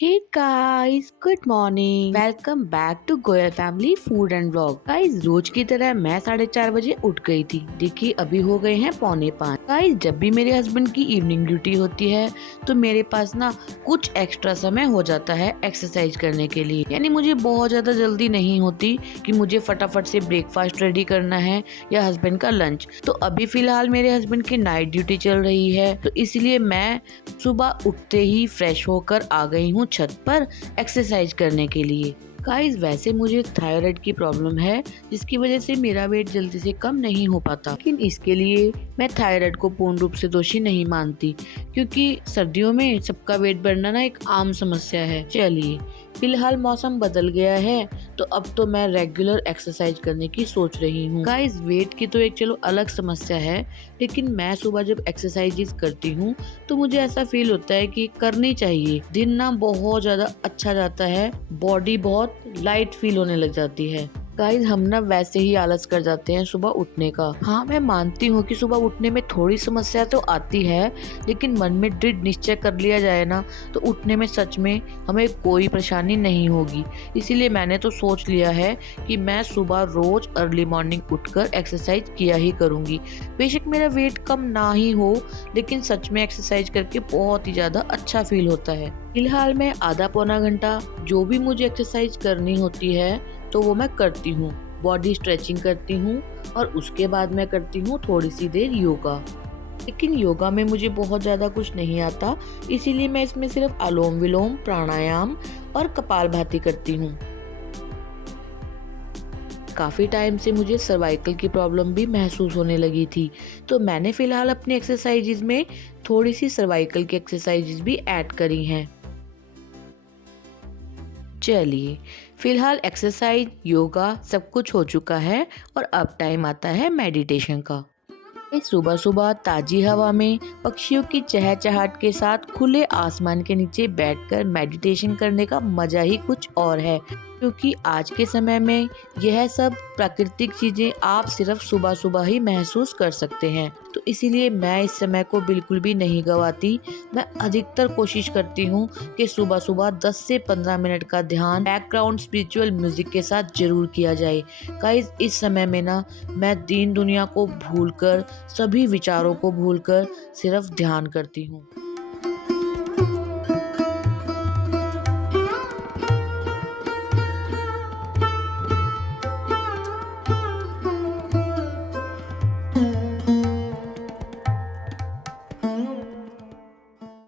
Hey guys, good morning. Welcome back to Goyal family food and vlog. Guys रोज की तरह मैं 4:30 बजे उठ गई थी। देखिए अभी हो गए हैं 4:45। गाइस जब भी मेरे हस्बैंड की इवनिंग ड्यूटी होती है तो मेरे पास ना कुछ एक्स्ट्रा समय हो जाता है एक्सरसाइज करने के लिए। यानी मुझे बहुत ज्यादा जल्दी नहीं होती कि मुझे फटाफट से ब्रेकफास्ट रेडी करना है या हस्बैंड का लंच। तो अभी फिलहाल मेरे हस्बैंड की नाइट ड्यूटी चल रही है, तो इसलिए मैं सुबह उठते ही फ्रेश होकर आ गई हूँ छत पर एक्सरसाइज करने के लिए। गाइस वैसे मुझे थायराइड की प्रॉब्लम है, जिसकी वजह से मेरा वेट जल्दी से कम नहीं हो पाता, लेकिन इसके लिए मैं थायराइड को पूर्ण रूप से दोषी नहीं मानती, क्योंकि सर्दियों में सबका वेट बढ़ना ना एक आम समस्या है। चलिए फिलहाल मौसम बदल गया है तो अब तो मैं रेगुलर एक्सरसाइज करने की सोच रही हूँ। गाइस वेट की तो एक चलो अलग समस्या है, लेकिन मैं सुबह जब एक्सरसाइज करती हूँ तो मुझे ऐसा फील होता है कि करनी चाहिए। दिन ना बहुत ज्यादा अच्छा जाता है, बॉडी बहुत लाइट फील होने लग जाती है। गाइस हम ना वैसे ही आलस कर जाते हैं सुबह उठने का। हाँ मैं मानती हूँ कि सुबह उठने में थोड़ी समस्या तो आती है, लेकिन मन में दृढ़ निश्चय कर लिया जाए ना तो उठने में सच में हमें कोई परेशानी नहीं होगी। इसीलिए मैंने तो सोच लिया है कि मैं सुबह रोज अर्ली मॉर्निंग उठकर एक्सरसाइज किया ही करूँगी। बेशक मेरा वेट कम ना ही हो, लेकिन सच में एक्सरसाइज करके बहुत ही ज़्यादा अच्छा फील होता है। फिलहाल मैं आधा पौना घंटा जो भी मुझे एक्सरसाइज करनी होती है तो वो मैं करती हूँ। बॉडी स्ट्रेचिंग करती हूँ और उसके बाद मैं करती हूँ थोड़ी सी देर योगा। लेकिन योगा में मुझे बहुत ज़्यादा कुछ नहीं आता, इसीलिए मैं इसमें सिर्फ अनुलोम विलोम, प्राणायाम और कपालभाति करती हूँ। काफ़ी टाइम से मुझे सर्वाइकल की प्रॉब्लम भी महसूस होने लगी थी, तो मैंने फिलहाल अपनी एक्सरसाइजेज में थोड़ी सी सर्वाइकल की एक्सरसाइजेज भी ऐड करी हैं। चलिए फिलहाल एक्सरसाइज, योगा सब कुछ हो चुका है और अब टाइम आता है मेडिटेशन का। इस सुबह सुबह ताजी हवा में पक्षियों की चहचहाट के साथ खुले आसमान के नीचे बैठकर मेडिटेशन करने का मजा ही कुछ और है, क्योंकि आज के समय में यह सब प्राकृतिक चीजें आप सिर्फ सुबह सुबह ही महसूस कर सकते हैं। तो इसीलिए मैं इस समय को बिल्कुल भी नहीं गवाती। मैं अधिकतर कोशिश करती हूँ कि सुबह सुबह 10 से 15 मिनट का ध्यान बैकग्राउंड स्पिरिचुअल म्यूजिक के साथ जरूर किया जाए। गाइस इस समय में ना मैं दीन दुनिया को भूलकर, सभी विचारों को भूलकर सिर्फ ध्यान करती हूँ।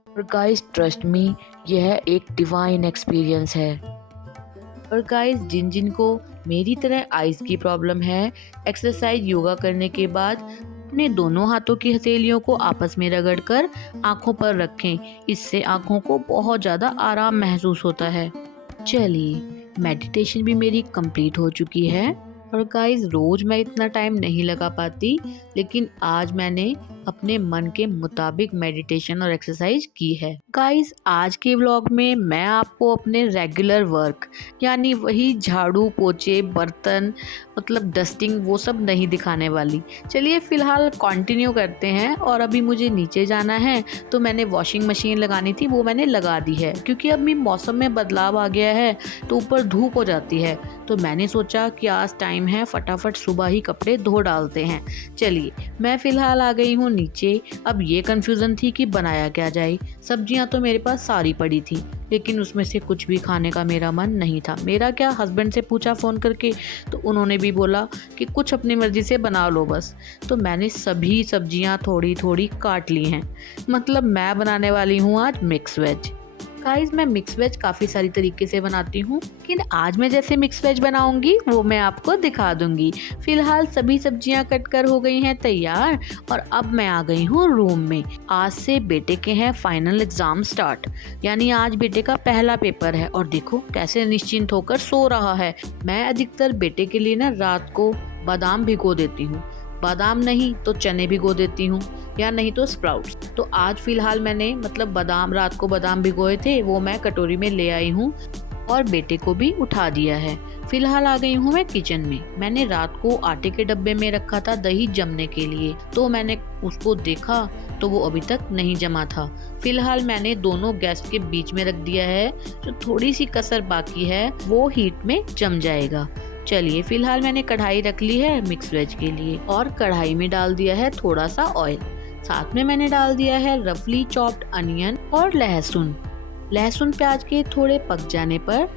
और गाइस ट्रस्ट मी, यह एक डिवाइन एक्सपीरियंस है। और गाइस जिन जिन को मेरी तरह आइज की प्रॉब्लम है, एक्सरसाइज योगा करने के बाद अपने दोनों हाथों की हथेलियों को आपस में रगड़कर आंखों पर रखें। इससे आंखों को बहुत ज़्यादा आराम महसूस होता है। चलिए मेडिटेशन भी मेरी कंप्लीट हो चुकी है। और गाइस रोज मैं इतना टाइम नहीं लगा पाती, लेकिन आज मैंने अपने मन के मुताबिक मेडिटेशन और एक्सरसाइज की है। गाइस आज के व्लॉग में मैं आपको अपने रेगुलर वर्क यानी वही झाड़ू पोछे बर्तन मतलब डस्टिंग वो सब नहीं दिखाने वाली। चलिए फिलहाल कंटिन्यू करते हैं। और अभी मुझे नीचे जाना है, तो मैंने वॉशिंग मशीन लगानी थी, वो मैंने लगा दी है, क्योंकि अभी मौसम में बदलाव आ गया है तो ऊपर धूप हो जाती है। तो मैंने सोचा कि आज टाइम है, फटाफट सुबह ही कपड़े धो डालते हैं। चलिए मैं फिलहाल आ गई हूँ नीचे। अब ये कंफ्यूजन थी कि बनाया क्या जाए। सब्जियां तो मेरे पास सारी पड़ी थी, लेकिन उसमें से कुछ भी खाने का मेरा मन नहीं था। मेरा क्या, हस्बैंड से पूछा फ़ोन करके तो उन्होंने भी बोला कि कुछ अपनी मर्जी से बना लो बस। तो मैंने सभी सब्जियां थोड़ी थोड़ी काट ली हैं। मतलब मैं बनाने वाली हूँ आज मिक्स वेज। गाइस मैं मिक्स वेज काफ़ी सारी तरीके से बनाती हूँ, लेकिन आज मैं जैसे मिक्स वेज बनाऊंगी वो मैं आपको दिखा दूंगी। फिलहाल सभी सब्जियां कट कर हो गई हैं तैयार, और अब मैं आ गई हूँ रूम में। आज से बेटे के हैं फाइनल एग्जाम स्टार्ट, यानी आज बेटे का पहला पेपर है। और देखो कैसे निश्चिंत होकर सो रहा है। मैं अधिकतर बेटे के लिए ना रात को बादाम भिगो देती हूँ, बादाम नहीं तो चने भिगो देती हूँ, या नहीं तो स्प्राउट्स। तो आज फिलहाल मैंने मतलब बादाम, रात को बादाम भिगोए थे, वो मैं कटोरी में ले आई हूँ और बेटे को भी उठा दिया है। फिलहाल आ गई हूँ मैं किचन में। मैंने रात को आटे के डब्बे में रखा था दही जमने के लिए, तो मैंने उसको देखा तो वो अभी तक नहीं जमा था। फिलहाल मैंने दोनों गैस के बीच में रख दिया है, जो थोड़ी सी कसर बाकी है वो हीट में जम जाएगा। चलिए, फिलहाल मैंने कढ़ाई रख ली है मिक्स वेज के लिए और कढ़ाई में डाल दिया है थोड़ा सा ऑयल। साथ में मैंने डाल दिया है रफली चॉप्ड अनियन और लहसुन प्याज के थोड़े पक जाने पर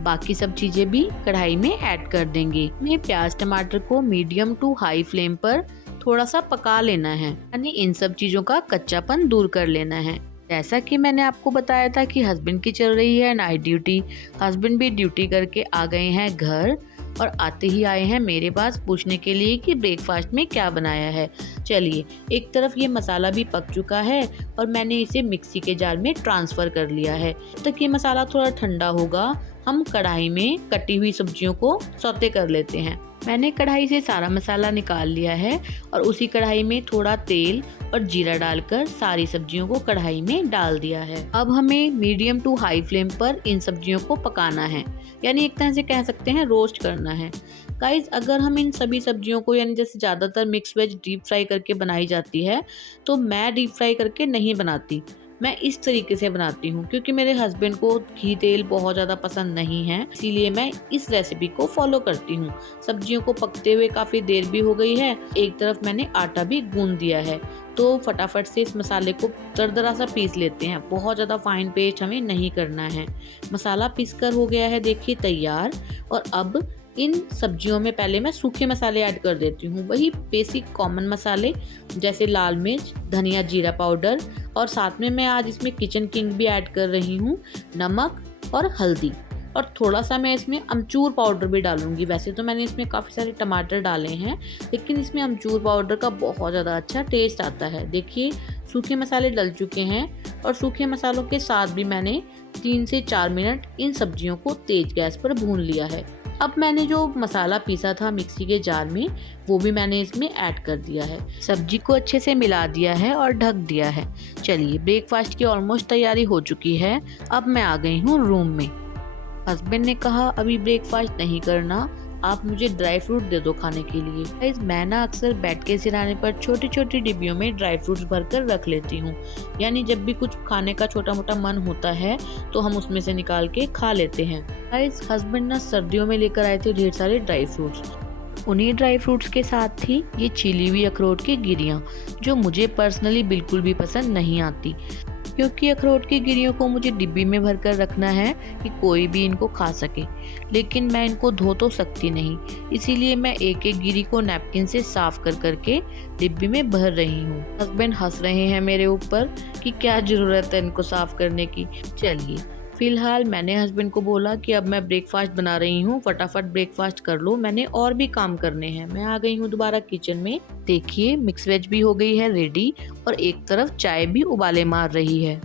बाकी सब चीजें भी कढ़ाई में ऐड कर देंगे। हमें प्याज टमाटर को मीडियम टू हाई फ्लेम पर थोड़ा सा पका लेना है, यानी इन सब चीजों का कच्चापन दूर कर लेना है। जैसा कि मैंने आपको बताया था कि हस्बैंड की चल रही है नाइट ड्यूटी। हस्बैंड भी ड्यूटी करके आ गए हैं घर और आते ही आए हैं मेरे पास पूछने के लिए कि ब्रेकफास्ट में क्या बनाया है। चलिए, एक तरफ ये मसाला भी पक चुका है और मैंने इसे मिक्सी के जार में ट्रांसफर कर लिया है। तो ये मसाला थोड़ा ठंडा होगा, हम कढ़ाई में कटी हुई सब्जियों को सौते कर लेते हैं। मैंने कढ़ाई से सारा मसाला निकाल लिया है और उसी कढ़ाई में थोड़ा तेल और जीरा डालकर सारी सब्जियों को कढ़ाई में डाल दिया है। अब हमें मीडियम टू हाई फ्लेम पर इन सब्जियों को पकाना है, यानी एक तरह से कह सकते हैं रोस्ट करना है। गाइस, अगर हम इन सभी सब्जियों को, यानी जैसे ज़्यादातर मिक्स वेज डीप फ्राई करके बनाई जाती है, तो मैं डीप फ्राई करके नहीं बनाती। मैं इस तरीके से बनाती हूँ क्योंकि मेरे हस्बैंड को घी तेल बहुत ज़्यादा पसंद नहीं है, इसीलिए मैं इस रेसिपी को फॉलो करती हूँ। सब्जियों को पकते हुए काफ़ी देर भी हो गई है, एक तरफ मैंने आटा भी गूंद दिया है, तो फटाफट से इस मसाले को दरदरा सा पीस लेते हैं। बहुत ज़्यादा फाइन पेस्ट हमें नहीं करना है। मसाला पीसकर हो गया है देखिए तैयार। और अब इन सब्जियों में पहले मैं सूखे मसाले ऐड कर देती हूँ, वही बेसिक कॉमन मसाले जैसे लाल मिर्च, धनिया, जीरा पाउडर, और साथ में मैं आज इसमें किचन किंग भी ऐड कर रही हूँ, नमक और हल्दी, और थोड़ा सा मैं इसमें अमचूर पाउडर भी डालूंगी। वैसे तो मैंने इसमें काफ़ी सारे टमाटर डाले हैं, लेकिन इसमें अमचूर पाउडर का बहुत ज़्यादा अच्छा टेस्ट आता है। देखिए, सूखे मसाले डल चुके हैं और सूखे मसालों के साथ भी मैंने 3 से 4 मिनट इन सब्जियों को तेज गैस पर भून लिया है। अब मैंने जो मसाला पीसा था मिक्सी के जार में, वो भी मैंने इसमें ऐड कर दिया है। सब्जी को अच्छे से मिला दिया है और ढक दिया है। चलिए, ब्रेकफास्ट की ऑलमोस्ट तैयारी हो चुकी है। अब मैं आ गई हूँ रूम में। हस्बैंड ने कहा अभी ब्रेकफास्ट नहीं करना, आप मुझे ड्राई फ्रूट दे दो खाने के लिए। गाइस, मैं ना अक्सर बेड के सिराने पर छोटी छोटी डिब्बियों में ड्राई फ्रूट्स भरकर रख लेती हूँ, यानी जब भी कुछ खाने का छोटा मोटा मन होता है तो हम उसमें से निकाल के खा लेते हैं। गाइस, हस्बैंड ना सर्दियों में लेकर आए थे ढेर सारे ड्राई फ्रूट्स। उन्हीं ड्राई फ्रूट्स के साथ थी ये छिली हुई अखरोट की गिरियाँ, जो मुझे पर्सनली बिल्कुल भी पसंद नहीं आती, क्योंकि अखरोट की गिरियों को मुझे डिब्बी में भरकर रखना है कि कोई भी इनको खा सके, लेकिन मैं इनको धो तो सकती नहीं, इसीलिए मैं एक एक गिरी को नैपकिन से साफ कर करके डिब्बी में भर रही हूँ। हस्बैंड हंस रहे हैं मेरे ऊपर कि क्या जरूरत है इनको साफ करने की। चलिए, फिलहाल मैंने हस्बैंड को बोला कि अब मैं ब्रेकफास्ट बना रही हूँ, फटाफट ब्रेकफास्ट कर लो, मैंने और भी काम करने हैं। मैं आ गई हूँ दोबारा किचन में। देखिए, मिक्स वेज भी हो गई है रेडी और एक तरफ चाय भी उबाले मार रही है।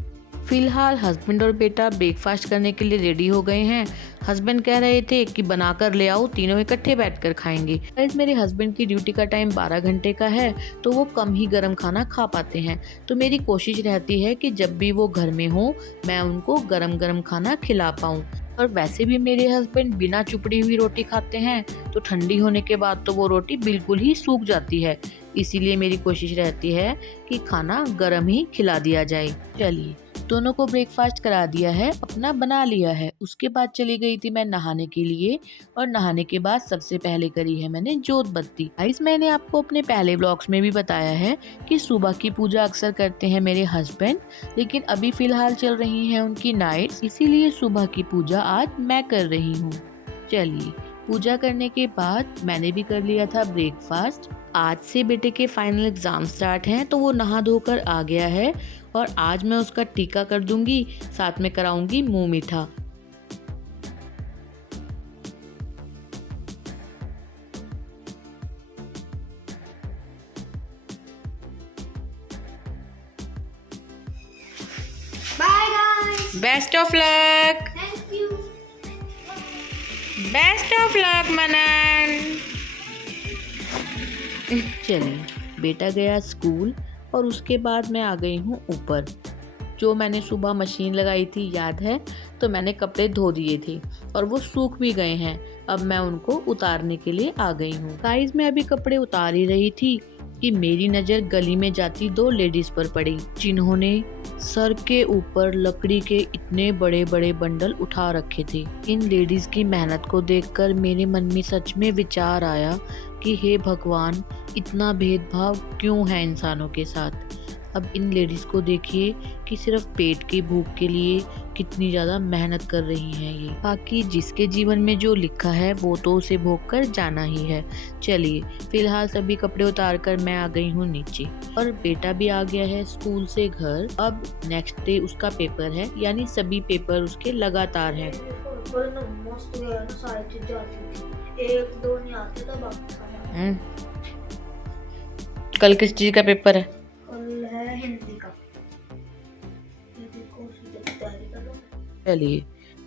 फिलहाल हस्बैंड और बेटा ब्रेकफास्ट करने के लिए रेडी हो गए हैं। हस्बैंड कह रहे थे कि बनाकर ले आओ, तीनों इकट्ठे बैठकर खाएंगे। गाइस, मेरे हस्बैंड की ड्यूटी का टाइम 12 घंटे का है, तो वो कम ही गर्म खाना खा पाते हैं, तो मेरी कोशिश रहती है कि जब भी वो घर में हो मैं उनको गरम गरम खाना खिला पाऊँ। और वैसे भी मेरे हस्बैंड बिना चुपड़ी हुई रोटी खाते हैं, तो ठंडी होने के बाद तो वो रोटी बिल्कुल ही सूख जाती है, इसीलिए मेरी कोशिश रहती है कि खाना गरम ही खिला दिया जाए। चलिए, दोनों को ब्रेकफास्ट करा दिया है, अपना बना लिया है। उसके बाद चली गई थी मैं नहाने के लिए, और नहाने के बाद सबसे पहले करी है मैंने जोत बत्ती। गाइस, मैंने आपको अपने पहले ब्लॉग्स में भी बताया है कि सुबह की पूजा अक्सर करते हैं मेरे हस्बैंड, लेकिन अभी फिलहाल चल रही है उनकी नाइट्स, इसीलिए सुबह की पूजा आज मैं कर रही हूँ। चलिए, पूजा करने के बाद मैंने भी कर लिया था ब्रेकफास्ट। आज से बेटे के फाइनल एग्जाम स्टार्ट हैं, तो वो नहा धोकर आ गया है और आज मैं उसका टीका कर दूंगी, साथ में कराऊंगी मुंह मीठा। Bye guys. Best of luck, Thank you. Best of luck Manan. चलिए, बेटा गया स्कूल और उसके बाद मैं आ गई हूँ ऊपर। जो मैंने सुबह मशीन लगाई थी याद है, तो मैंने कपड़े धो दिए थे और वो सूख भी गए हैं। अब मैं उनको उतारने के लिए आ गई हूँ। गाइस मैं अभी कपड़े उतार ही रही थी कि मेरी नज़र गली में जाती 2 लेडीज पर पड़ी, जिन्होंने सर के ऊपर लकड़ी के इतने बड़े बड़े बंडल उठा रखे थे। इन लेडीज की मेहनत को देखकर मेरे मन में सच में विचार आया कि हे भगवान, इतना भेदभाव क्यों है इंसानों के साथ। अब इन लेडीज को देखिए कि सिर्फ पेट की भूख के लिए कितनी ज़्यादा मेहनत कर रही हैं ये। बाकी जिसके जीवन में जो लिखा है वो तो उसे भोग कर जाना ही है। चलिए फिलहाल सभी कपड़े उतार कर मैं आ गई हूँ नीचे और बेटा भी आ गया है स्कूल से घर। अब नेक्स्ट डे उसका पेपर है, यानी सभी पेपर उसके लगातार हैं। कल किस चीज का पेपर है? कल है हिंदी का। चलिए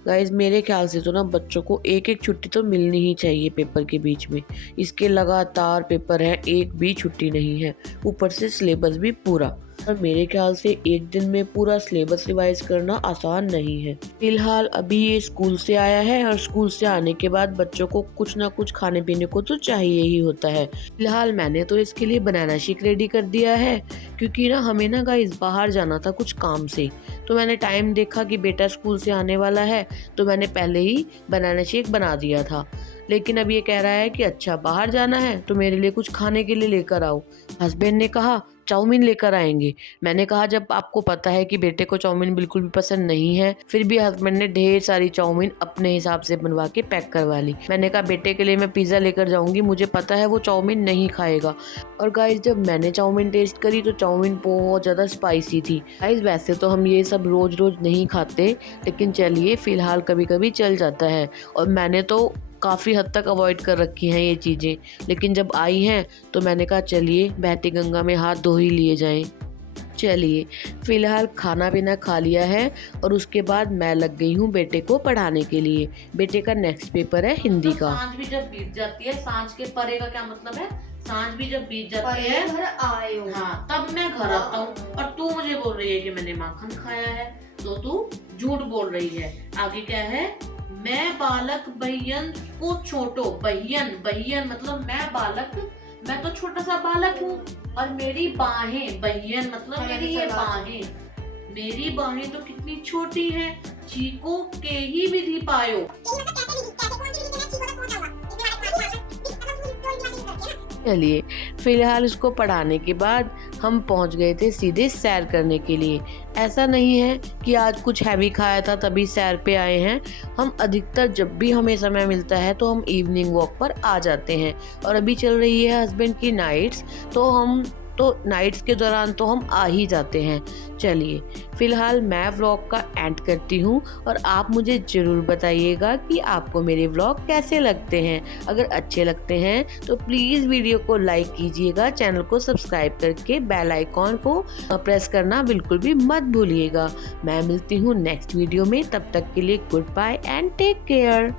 गाइज मेरे ख्याल से तो ना बच्चों को एक एक छुट्टी तो मिलनी ही चाहिए पेपर के बीच में। इसके लगातार पेपर है, एक भी छुट्टी नहीं है, ऊपर से सिलेबस भी पूरा। और मेरे ख्याल से एक दिन में पूरा सिलेबस रिवाइज करना आसान नहीं है। फिलहाल अभी ये स्कूल से आया है और स्कूल से आने के बाद बच्चों को कुछ ना कुछ खाने पीने को तो चाहिए ही होता है। फिलहाल मैंने तो इसके लिए बनाना शेक रेडी कर दिया है, क्योंकि ना हमें ना गाइस बाहर जाना था कुछ काम से। तो मैंने टाइम देखा कि बेटा स्कूल से आने वाला है, तो मैंने पहले ही बनाना शेक बना दिया था। लेकिन अब ये कह रहा है कि अच्छा बाहर जाना है तो मेरे लिए कुछ खाने के लिए लेकर आओ। हस्बैंड ने कहा चाउमीन लेकर आएंगे। मैंने कहा जब आपको पता है कि बेटे को चाउमीन बिल्कुल भी पसंद नहीं है, फिर भी हस्बैंड ने ढेर सारी चाउमीन अपने हिसाब से बनवा के पैक करवा ली। मैंने कहा बेटे के लिए मैं पिज्ज़ा लेकर जाऊंगी, मुझे पता है वो चाउमीन नहीं खाएगा। और गाइस जब मैंने चाउमीन टेस्ट करी तो चाउमीन बहुत ज़्यादा स्पाइसी थी। गाइस वैसे तो हम ये सब रोज़ रोज़ नहीं खाते, लेकिन चलिए फिलहाल कभी कभी चल जाता है। और मैंने तो काफ़ी हद तक अवॉइड कर रखी हैं ये चीज़ें, लेकिन जब आई हैं तो मैंने कहा चलिए बहती गंगा में हाथ धो ही लिए जाएं। चलिए फिलहाल खाना पीना खा लिया है और उसके बाद मैं लग गई हूँ बेटे को पढ़ाने के लिए। बेटे का नेक्स्ट पेपर है हिंदी का। सांझ भी जब बीत जाती है, सांझ के परे का क्या मतलब है? सांझ भी जब बीत जाती है, घर आए हो। हाँ तब मैं घर आता हूँ और तू मुझे बोल रही है कि मैंने माखन खाया है, तो तू झूठ बोल रही है। आगे क्या है? मैं बालक बहियन को छोटो। बहियन बहियन मतलब मैं बालक, मैं तो छोटा सा बालक हूँ। और मेरी बाहें, बहियन मतलब मेरी ये बाहें, मेरी बाहें तो कितनी छोटी हैं, चीको के ही विधि पायो। चलिए फिलहाल इसको पढ़ाने के बाद हम पहुंच गए थे सीधे सैर करने के लिए। ऐसा नहीं है कि आज कुछ हैवी खाया था तभी सैर पे आए हैं। हम अधिकतर जब भी हमें समय मिलता है तो हम इवनिंग वॉक पर आ जाते हैं। और अभी चल रही है हस्बैंड की नाइट्स, तो नाइट्स के दौरान तो हम आ ही जाते हैं। चलिए फिलहाल मैं व्लॉग का एंड करती हूँ और आप मुझे ज़रूर बताइएगा कि आपको मेरे व्लॉग कैसे लगते हैं। अगर अच्छे लगते हैं तो प्लीज़ वीडियो को लाइक कीजिएगा, चैनल को सब्सक्राइब करके बेल आइकॉन को प्रेस करना बिल्कुल भी मत भूलिएगा। मैं मिलती हूँ नेक्स्ट वीडियो में, तब तक के लिए goodbye and take care.